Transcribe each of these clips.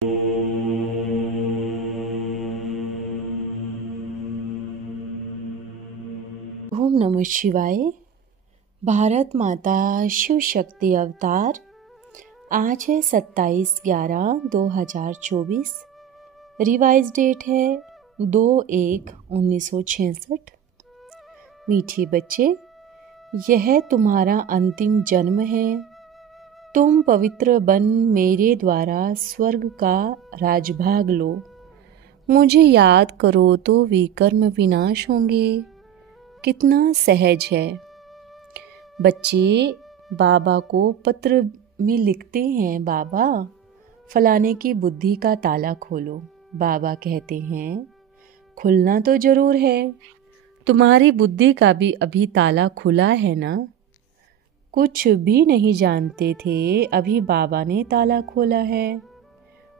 ओम नमः शिवाय। भारत माता शिव शक्ति अवतार। आज है 27/11/2024। रिवाइज डेट है 2/1/1966। मीठे बच्चे, यह तुम्हारा अंतिम जन्म है। तुम पवित्र बन मेरे द्वारा स्वर्ग का राजभाग लो। मुझे याद करो तो विकर्म विनाश होंगे। कितना सहज है। बच्चे बाबा को पत्र में लिखते हैं, बाबा फलाने की बुद्धि का ताला खोलो। बाबा कहते हैं खुलना तो जरूर है, तुम्हारी बुद्धि का भी अभी ताला खुला है ना। कुछ भी नहीं जानते थे, अभी बाबा ने ताला खोला है।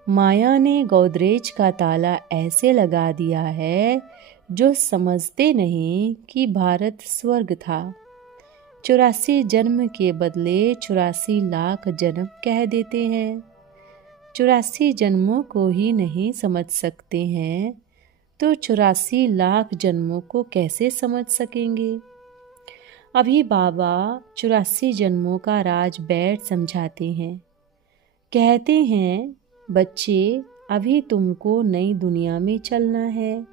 माया ने गोदरेज का ताला ऐसे लगा दिया है जो समझते नहीं कि भारत स्वर्ग था। 84 जन्म के बदले 84 लाख जन्म कह देते हैं। 84 जन्मों को ही नहीं समझ सकते हैं तो 84 लाख जन्मों को कैसे समझ सकेंगे। अभी बाबा 84 जन्मों का राज बैठ समझाते हैं। कहते हैं बच्चे, अभी तुमको नई दुनिया में चलना है।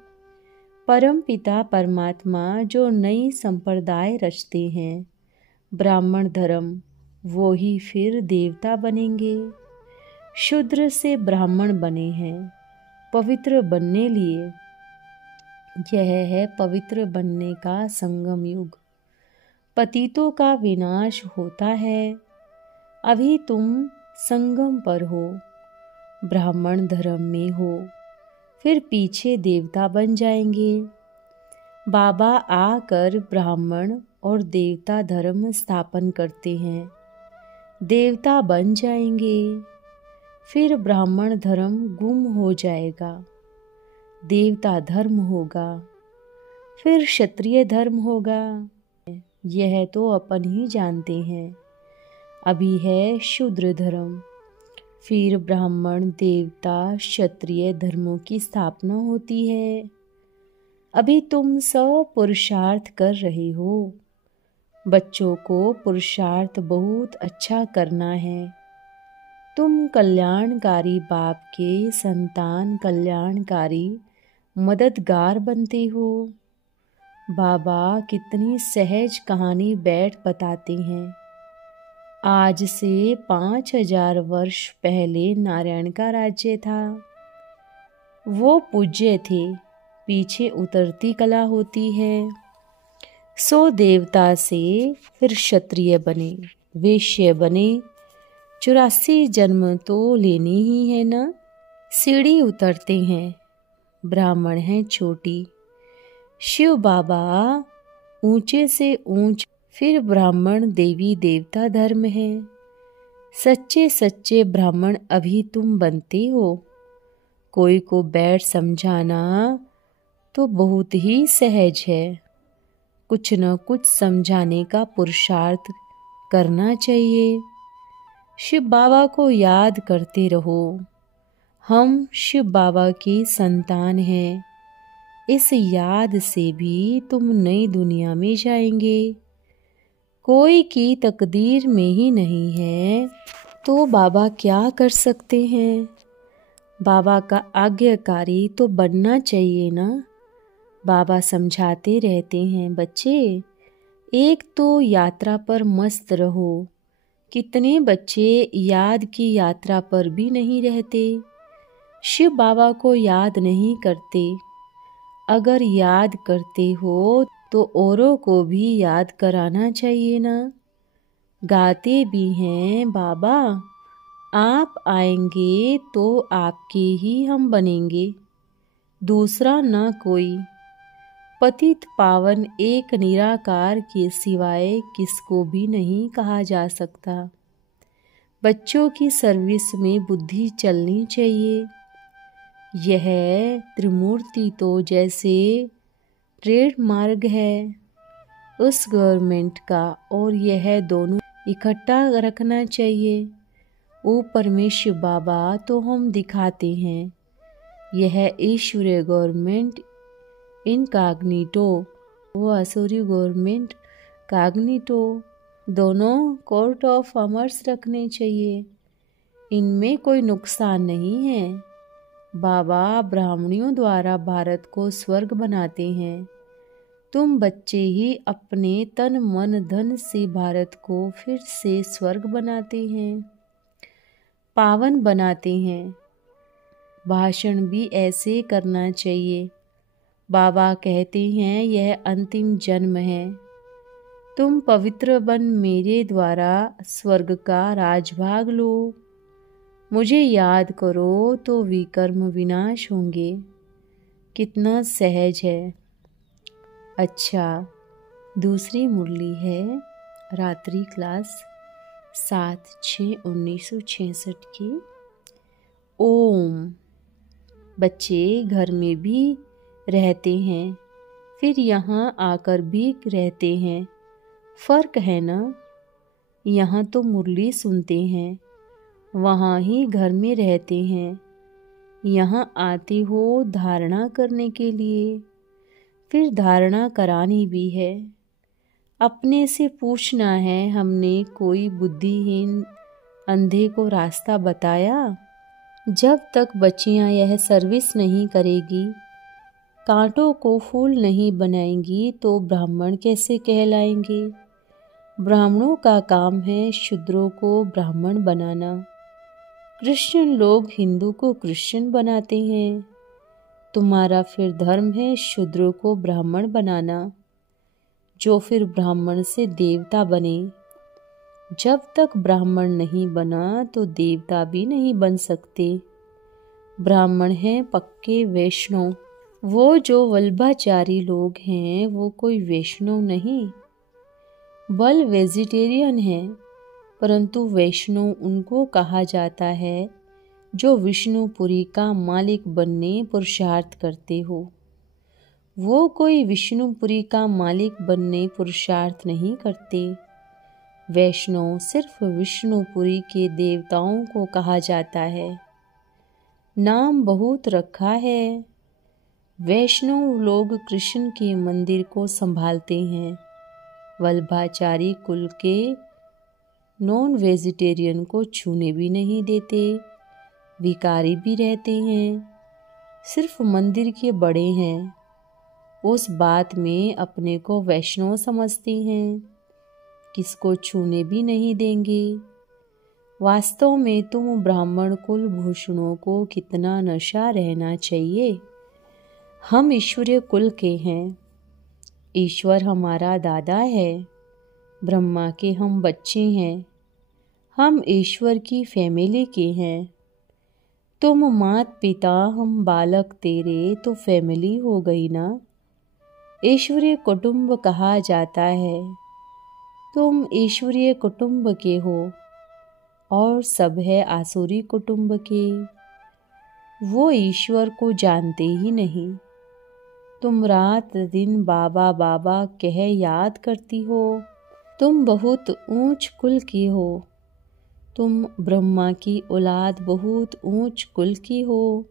परम पिता परमात्मा जो नई संप्रदाय रचते हैं, ब्राह्मण धर्म, वो ही फिर देवता बनेंगे। शूद्र से ब्राह्मण बने हैं पवित्र बनने लिए। यह है पवित्र बनने का संगम युग। पतितों का विनाश होता है। अभी तुम संगम पर हो, ब्राह्मण धर्म में हो, फिर पीछे देवता बन जाएंगे। बाबा आकर ब्राह्मण और देवता धर्म स्थापन करते हैं। देवता बन जाएंगे, फिर ब्राह्मण धर्म गुम हो जाएगा, देवता धर्म होगा, फिर क्षत्रिय धर्म होगा। यह तो अपन ही जानते हैं। अभी है शूद्र धर्म, फिर ब्राह्मण, देवता, क्षत्रिय धर्मों की स्थापना होती है। अभी तुम सब पुरुषार्थ कर रहे हो। बच्चों को पुरुषार्थ बहुत अच्छा करना है। तुम कल्याणकारी बाप के संतान, कल्याणकारी मददगार बनते हो। बाबा कितनी सहज कहानी बैठ बताते हैं। आज से 5000 वर्ष पहले नारायण का राज्य था। वो पूज्य थे, पीछे उतरती कला होती है। 100 देवता से फिर क्षत्रिय बने, वैश्य बने। 84 जन्म तो लेने ही है ना। सीढ़ी उतरते हैं, ब्राह्मण हैं छोटी। शिव बाबा ऊंचे से ऊंच, फिर ब्राह्मण देवी देवता धर्म है। सच्चे सच्चे ब्राह्मण अभी तुम बनते हो। कोई को बैठ समझाना तो बहुत ही सहज है। कुछ न कुछ समझाने का पुरुषार्थ करना चाहिए। शिव बाबा को याद करते रहो। हम शिव बाबा की संतान हैं। इस याद से भी तुम नई दुनिया में जाएंगे। कोई की तकदीर में ही नहीं है तो बाबा क्या कर सकते हैं। बाबा का आज्ञाकारी तो बनना चाहिए ना। बाबा समझाते रहते हैं बच्चे, एक तो यात्रा पर मस्त रहो। कितने बच्चे याद की यात्रा पर भी नहीं रहते, शिव बाबा को याद नहीं करते। अगर याद करते हो तो औरों को भी याद कराना चाहिए ना। गाते भी हैं बाबा, आप आएंगे तो आपके ही हम बनेंगे, दूसरा ना कोई। पतित पावन एक निराकार के सिवाय किसको भी नहीं कहा जा सकता। बच्चों की सर्विस में बुद्धि चलनी चाहिए। यह त्रिमूर्ति तो जैसे ट्रेडमार्क है उस गवर्नमेंट का, और यह दोनों इकट्ठा रखना चाहिए। ओ परमेश्वर बाबा, तो हम दिखाते हैं यह ईश्वरीय गवर्नमेंट इनकॉग्निटो वो असुरी गवर्नमेंट कॉग्निटो, दोनों कोर्ट ऑफ अमर्स रखने चाहिए। इनमें कोई नुकसान नहीं है। बाबा ब्राह्मणियों द्वारा भारत को स्वर्ग बनाते हैं। तुम बच्चे ही अपने तन मन धन से भारत को फिर से स्वर्ग बनाते हैं, पावन बनाते हैं। भाषण भी ऐसे करना चाहिए। बाबा कहते हैं यह अंतिम जन्म है। तुम पवित्र बन मेरे द्वारा स्वर्ग का राजभाग लो। मुझे याद करो तो विकर्म विनाश होंगे। कितना सहज है। अच्छा, दूसरी मुरली है रात्रि क्लास 7/6/1966 की। ओम। बच्चे घर में भी रहते हैं, फिर यहाँ आकर भी रहते हैं। फ़र्क है ना। यहाँ तो मुरली सुनते हैं, वहाँ ही घर में रहते हैं। यहाँ आते हो धारणा करने के लिए, फिर धारणा करानी भी है। अपने से पूछना है, हमने कोई बुद्धिहीन अंधे को रास्ता बताया? जब तक बच्चियाँ यह सर्विस नहीं करेगी, कांटों को फूल नहीं बनाएंगी, तो ब्राह्मण कैसे कहलाएंगे? ब्राह्मणों का काम है शूद्रों को ब्राह्मण बनाना। क्रिश्चियन लोग हिंदू को क्रिश्चियन बनाते हैं। तुम्हारा फिर धर्म है शूद्रों को ब्राह्मण बनाना, जो फिर ब्राह्मण से देवता बने। जब तक ब्राह्मण नहीं बना तो देवता भी नहीं बन सकते। ब्राह्मण हैं पक्के वैष्णव। वो जो वल्लभाचारी लोग हैं वो कोई वैष्णव नहीं, बल वेजिटेरियन है। परंतु वैष्णव उनको कहा जाता है जो विष्णुपुरी का मालिक बनने पुरुषार्थ करते हो। वो कोई विष्णुपुरी का मालिक बनने पुरुषार्थ नहीं करते। वैष्णव सिर्फ विष्णुपुरी के देवताओं को कहा जाता है। नाम बहुत रखा है। वैष्णव लोग कृष्ण के मंदिर को संभालते हैं। वल्लभाचारी कुल के नॉन वेजिटेरियन को छूने भी नहीं देते। भिखारी भी रहते हैं, सिर्फ मंदिर के बड़े हैं। उस बात में अपने को वैष्णव समझते हैं, किसको छूने भी नहीं देंगे। वास्तव में तुम ब्राह्मण कुल भूषणों को कितना नशा रहना चाहिए। हम ईश्वरीय कुल के हैं। ईश्वर हमारा दादा है। ब्रह्मा के हम बच्चे हैं। हम ईश्वर की फैमिली के हैं। तुम मात पिता, हम बालक तेरे, तो फैमिली हो गई ना। ईश्वरीय कुटुंब कहा जाता है। तुम ईश्वरीय कुटुंब के हो और सब है आसुरी कुटुंब के। वो ईश्वर को जानते ही नहीं। तुम रात दिन बाबा बाबा कह याद करती हो। तुम बहुत ऊंच कुल की हो। तुम ब्रह्मा की औलाद बहुत ऊंच कुल की हो।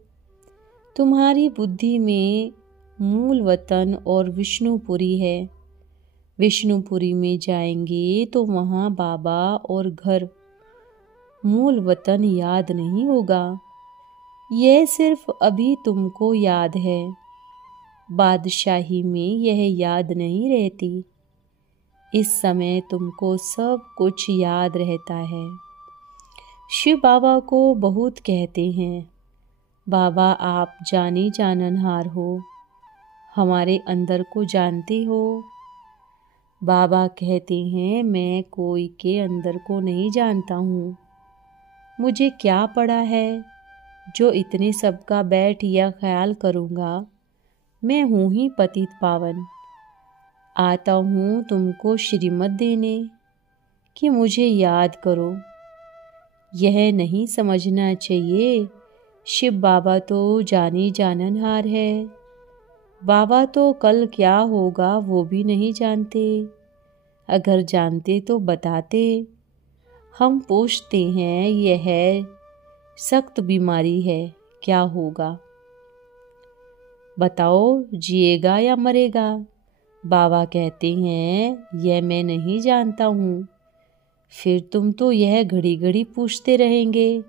तुम्हारी बुद्धि में मूल वतन और विष्णुपुरी है। विष्णुपुरी में जाएंगे तो वहाँ बाबा और घर, मूल वतन याद नहीं होगा। यह सिर्फ अभी तुमको याद है। बादशाही में यह याद नहीं रहती। इस समय तुमको सब कुछ याद रहता है। शिव बाबा को बहुत कहते हैं, बाबा आप जानी जाननहार हो, हमारे अंदर को जानते हो। बाबा कहते हैं मैं कोई के अंदर को नहीं जानता हूँ। मुझे क्या पड़ा है जो इतने सबका बैठ या ख्याल करूँगा। मैं हूँ ही पतित पावन। आता हूँ तुमको श्रीमत देने कि मुझे याद करो। यह नहीं समझना चाहिए शिव बाबा तो जानी जाननहार है। बाबा तो कल क्या होगा वो भी नहीं जानते। अगर जानते तो बताते। हम पूछते हैं यह सख्त बीमारी है, क्या होगा? बताओ, जिएगा या मरेगा? बाबा कहते हैं यह मैं नहीं जानता हूँ। फिर तुम तो यह घड़ी घड़ी पूछते रहेंगे।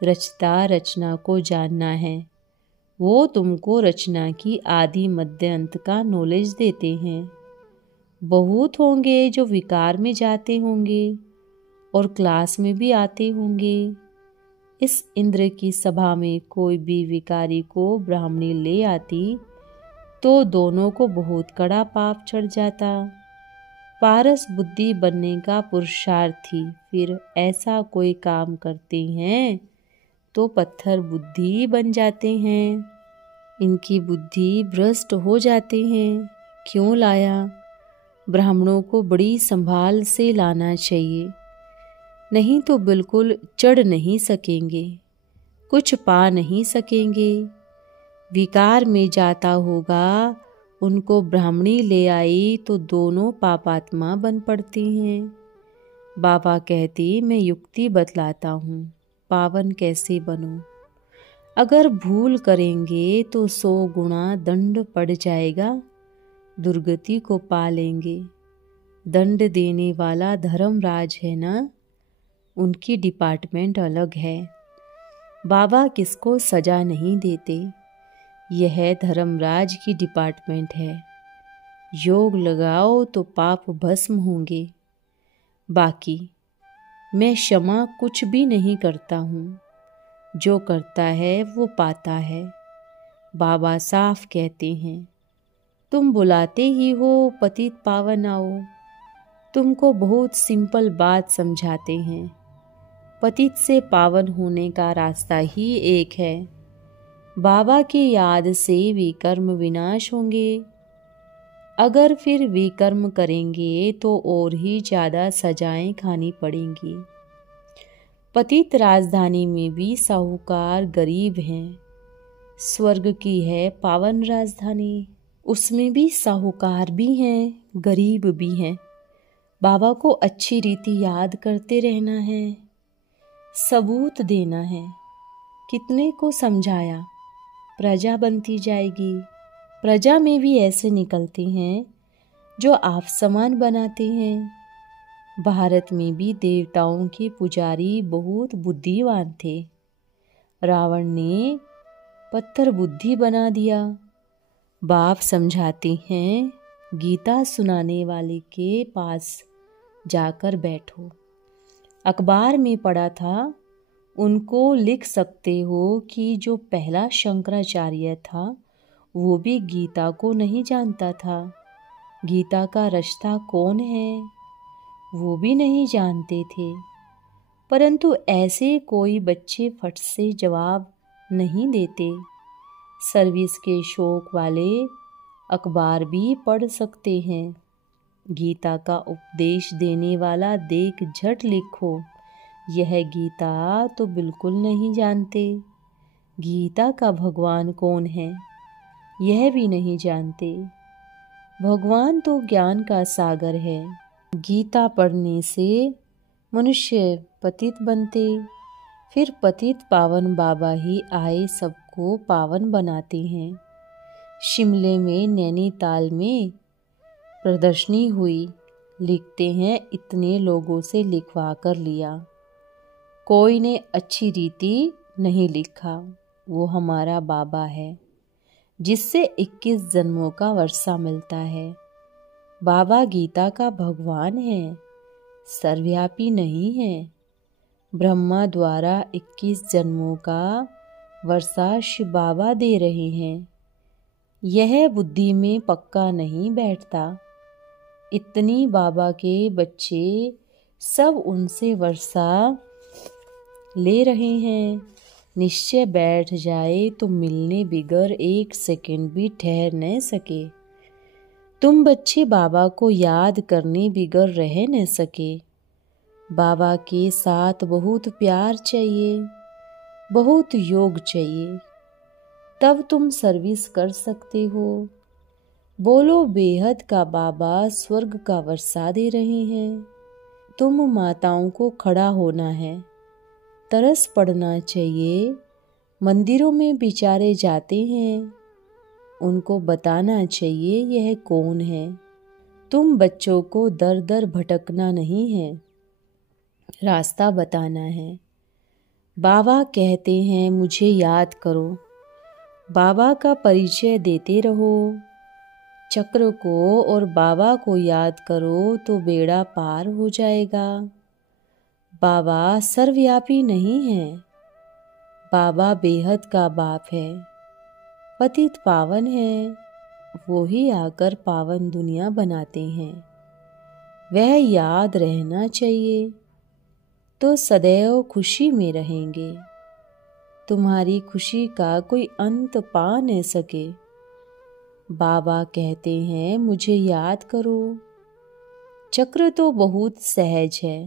रचता रचना को जानना है, वो तुमको रचना की आदि मध्य अंत का नॉलेज देते हैं। बहुत होंगे जो विकार में जाते होंगे और क्लास में भी आते होंगे। इस इंद्र की सभा में कोई भी विकारी को ब्राह्मणी ले आती तो दोनों को बहुत कड़ा पाप चढ़ जाता। पारस बुद्धि बनने का पुरुषार्थी फिर ऐसा कोई काम करते हैं तो पत्थर बुद्धि बन जाते हैं। इनकी बुद्धि भ्रष्ट हो जाते हैं। क्यों लाया? ब्राह्मणों को बड़ी संभाल से लाना चाहिए, नहीं तो बिल्कुल चढ़ नहीं सकेंगे, कुछ पा नहीं सकेंगे। विकार में जाता होगा, उनको ब्राह्मणी ले आई तो दोनों पापात्मा बन पड़ती हैं। बाबा कहती मैं युक्ति बतलाता हूँ, पावन कैसे बनूं। अगर भूल करेंगे तो 100 गुना दंड पड़ जाएगा, दुर्गति को पा लेंगे। दंड देने वाला धर्मराज है ना, उनकी डिपार्टमेंट अलग है। बाबा किसको सजा नहीं देते, यह धर्मराज की डिपार्टमेंट है। योग लगाओ तो पाप भस्म होंगे। बाकी मैं क्षमा कुछ भी नहीं करता हूँ, जो करता है वो पाता है। बाबा साफ कहते हैं तुम बुलाते ही हो पतित पावन आओ। तुमको बहुत सिंपल बात समझाते हैं। पतित से पावन होने का रास्ता ही एक है। बाबा की याद से विकर्म विनाश होंगे। अगर फिर विकर्म करेंगे तो और ही ज़्यादा सजाएं खानी पड़ेंगी। पतित राजधानी में भी साहूकार गरीब हैं। स्वर्ग की है पावन राजधानी, उसमें भी साहूकार भी हैं, गरीब भी हैं। बाबा को अच्छी रीति याद करते रहना है, सबूत देना है। कितने को समझाया, प्रजा बनती जाएगी। प्रजा में भी ऐसे निकलते हैं जो आप समान बनाते हैं। भारत में भी देवताओं के पुजारी बहुत बुद्धिवान थे। रावण ने पत्थर बुद्धि बना दिया। बाप समझाते हैं गीता सुनाने वाले के पास जाकर बैठो। अखबार में पढ़ा था, उनको लिख सकते हो कि जो पहला शंकराचार्य था वो भी गीता को नहीं जानता था। गीता का रचता कौन है वो भी नहीं जानते थे। परंतु ऐसे कोई बच्चे फट से जवाब नहीं देते। सर्विस के शौक वाले अखबार भी पढ़ सकते हैं। गीता का उपदेश देने वाला देख झट लिखो, यह गीता तो बिल्कुल नहीं जानते। गीता का भगवान कौन है यह भी नहीं जानते। भगवान तो ज्ञान का सागर है। गीता पढ़ने से मनुष्य पतित बनते, फिर पतित पावन बाबा ही आए सबको पावन बनाते हैं। शिमले में नैनीताल में प्रदर्शनी हुई। लिखते हैं इतने लोगों से लिखवा कर लिया, कोई ने अच्छी रीति नहीं लिखा। वो हमारा बाबा है जिससे 21 जन्मों का वर्षा मिलता है। बाबा गीता का भगवान है, सर्वव्यापी नहीं है। ब्रह्मा द्वारा 21 जन्मों का वर्षा शिव बाबा दे रहे हैं। यह बुद्धि में पक्का नहीं बैठता। इतनी बाबा के बच्चे सब उनसे वर्षा ले रहे हैं। निश्चय बैठ जाए तो मिलने बिगर 1 सेकंड भी ठहर न सके। तुम बच्चे बाबा को याद करने बिगर रह न सके। बाबा के साथ बहुत प्यार चाहिए, बहुत योग चाहिए, तब तुम सर्विस कर सकते हो। बोलो बेहद का बाबा स्वर्ग का वर्षा दे रहे हैं। तुम माताओं को खड़ा होना है, तरस पड़ना चाहिए। मंदिरों में बिचारे जाते हैं, उनको बताना चाहिए यह कौन है। तुम बच्चों को दर दर भटकना नहीं है, रास्ता बताना है। बाबा कहते हैं मुझे याद करो, बाबा का परिचय देते रहो। चक्र को और बाबा को याद करो तो बेड़ा पार हो जाएगा। बाबा सर्वव्यापी नहीं है, बाबा बेहद का बाप है, पतित पावन है। वो ही आकर पावन दुनिया बनाते हैं। वह याद रहना चाहिए तो सदैव खुशी में रहेंगे। तुम्हारी खुशी का कोई अंत पा न सके। बाबा कहते हैं मुझे याद करो। चक्र तो बहुत सहज है।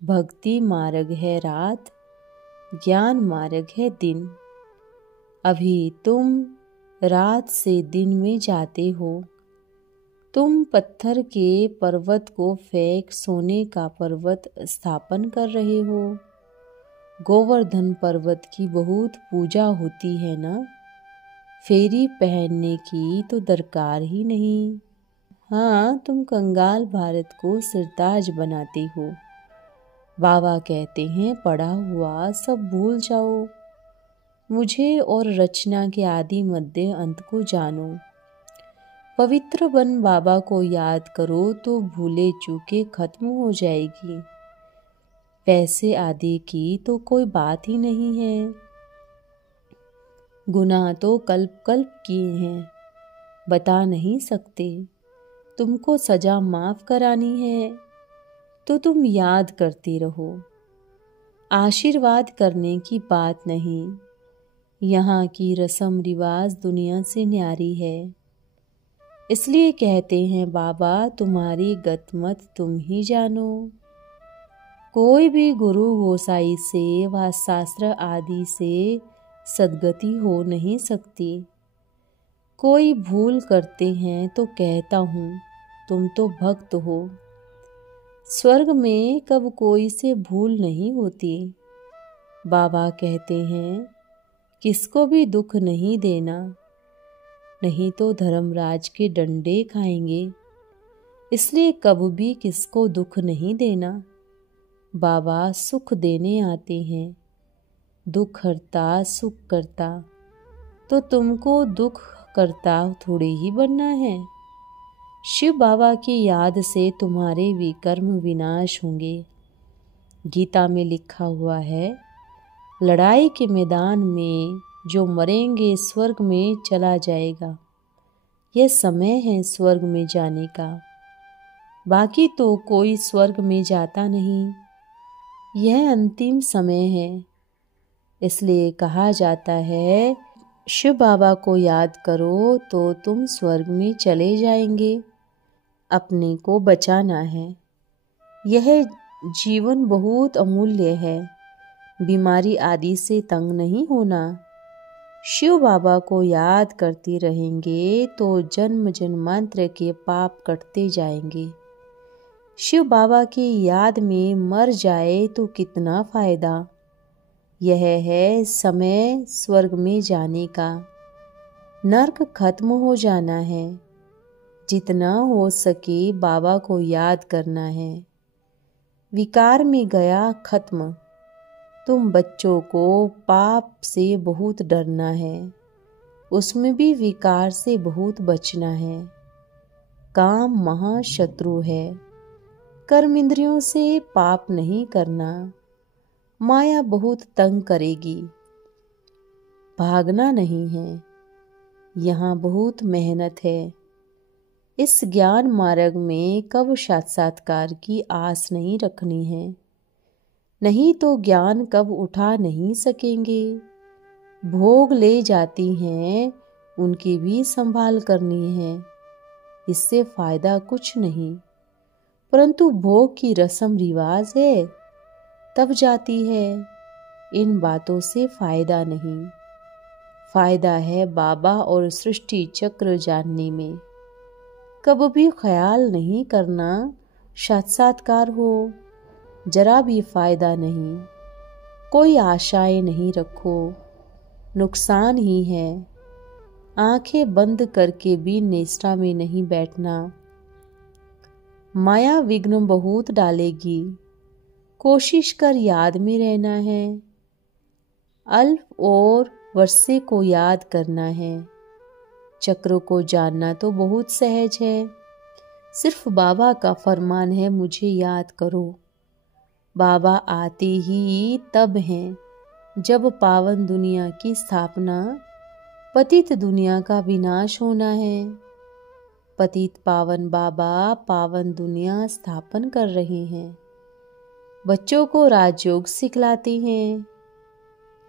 भक्ति मार्ग है रात, ज्ञान मार्ग है दिन। अभी तुम रात से दिन में जाते हो। तुम पत्थर के पर्वत को फेंक सोने का पर्वत स्थापन कर रहे हो। गोवर्धन पर्वत की बहुत पूजा होती है ना, फेरी पहनने की तो दरकार ही नहीं। हाँ, तुम कंगाल भारत को सिरताज बनाते हो। बाबा कहते हैं पढ़ा हुआ सब भूल जाओ, मुझे और रचना के आदि मध्य अंत को जानो। पवित्र बन बाबा को याद करो तो भूले चूके खत्म हो जाएगी। पैसे आदि की तो कोई बात ही नहीं है। गुनाह तो कल्प कल्प किए हैं, बता नहीं सकते। तुमको सजा माफ करानी है तो तुम याद करते रहो। आशीर्वाद करने की बात नहीं, यहाँ की रस्म रिवाज दुनिया से न्यारी है। इसलिए कहते हैं बाबा तुम्हारी गतमत तुम ही जानो। कोई भी गुरु गोसाई से व शास्त्र आदि से सद्गति हो नहीं सकती। कोई भूल करते हैं तो कहता हूँ तुम तो भक्त हो। स्वर्ग में कब कोई से भूल नहीं होती। बाबा कहते हैं किसको भी दुख नहीं देना, नहीं तो धर्मराज के डंडे खाएंगे। इसलिए कब भी किसको दुख नहीं देना। बाबा सुख देने आते हैं, दुख हरता सुख करता। तो तुमको दुख करता थोड़ी ही बनना है। शिव बाबा की याद से तुम्हारे विकर्म विनाश होंगे। गीता में लिखा हुआ है लड़ाई के मैदान में जो मरेंगे स्वर्ग में चला जाएगा। यह समय है स्वर्ग में जाने का, बाकी तो कोई स्वर्ग में जाता नहीं। यह अंतिम समय है। इसलिए कहा जाता है शिव बाबा को याद करो तो तुम स्वर्ग में चले जाएंगे। अपने को बचाना है। यह जीवन बहुत अमूल्य है। बीमारी आदि से तंग नहीं होना। शिव बाबा को याद करते रहेंगे तो जन्म जन्मांतर के पाप कटते जाएंगे। शिव बाबा की याद में मर जाए तो कितना फायदा। यह है समय स्वर्ग में जाने का। नर्क खत्म हो जाना है। जितना हो सके बाबा को याद करना है। विकार में गया खत्म। तुम बच्चों को पाप से बहुत डरना है, उसमें भी विकार से बहुत बचना है। काम महाशत्रु है। कर्म इंद्रियों से पाप नहीं करना। माया बहुत तंग करेगी। भागना नहीं है, यहाँ बहुत मेहनत है। इस ज्ञान मार्ग में कब साक्षात्कार की आस नहीं रखनी है, नहीं तो ज्ञान कब उठा नहीं सकेंगे। भोग ले जाती हैं, उनकी भी संभाल करनी है। इससे फायदा कुछ नहीं, परंतु भोग की रस्म रिवाज है तब जाती है। इन बातों से फायदा नहीं। फायदा है बाबा और सृष्टि चक्र जानने में। कब भी ख्याल नहीं करना साक्षात्कार हो, जरा भी फायदा नहीं। कोई आशाएं नहीं रखो, नुकसान ही है। आंखें बंद करके भी निष्ठा में नहीं बैठना। माया विघ्न बहुत डालेगी, कोशिश कर याद में रहना है। अल्प और वर्षे को याद करना है। चक्र को जानना तो बहुत सहज है, सिर्फ बाबा का फरमान है मुझे याद करो। बाबा आते ही तब हैं जब पावन दुनिया की स्थापना, पतित दुनिया का विनाश होना है। पतित पावन बाबा पावन दुनिया स्थापन कर रहे हैं। बच्चों को राजयोग सिखलाते हैं।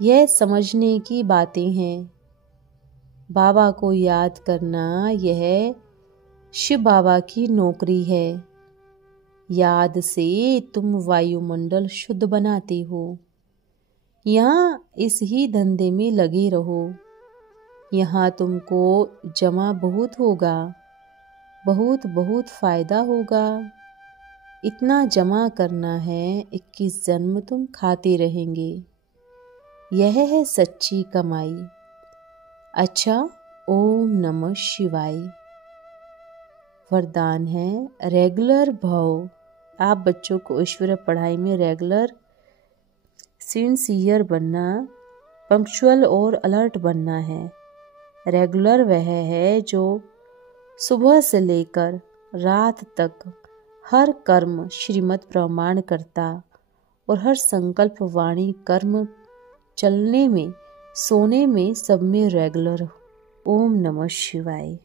यह समझने की बातें हैं। बाबा को याद करना यह शिव बाबा की नौकरी है। याद से तुम वायुमंडल शुद्ध बनाते हो। यहाँ इस ही धंधे में लगे रहो। यहाँ तुमको जमा बहुत होगा, बहुत बहुत फायदा होगा। इतना जमा करना है 21 जन्म तुम खाते रहेंगे। यह है सच्ची कमाई। अच्छा, ओम नमः शिवाय। वरदान है रेगुलर भव। आप बच्चों को ईश्वरीय पढ़ाई में रेगुलर सिंसियर बनना, पंक्चुअल और अलर्ट बनना है। रेगुलर वह है जो सुबह से लेकर रात तक हर कर्म श्रीमत प्रमाण करता और हर संकल्प वाणी कर्म चलने में सोने में सब में रेगुलर। ओम नमः शिवाय।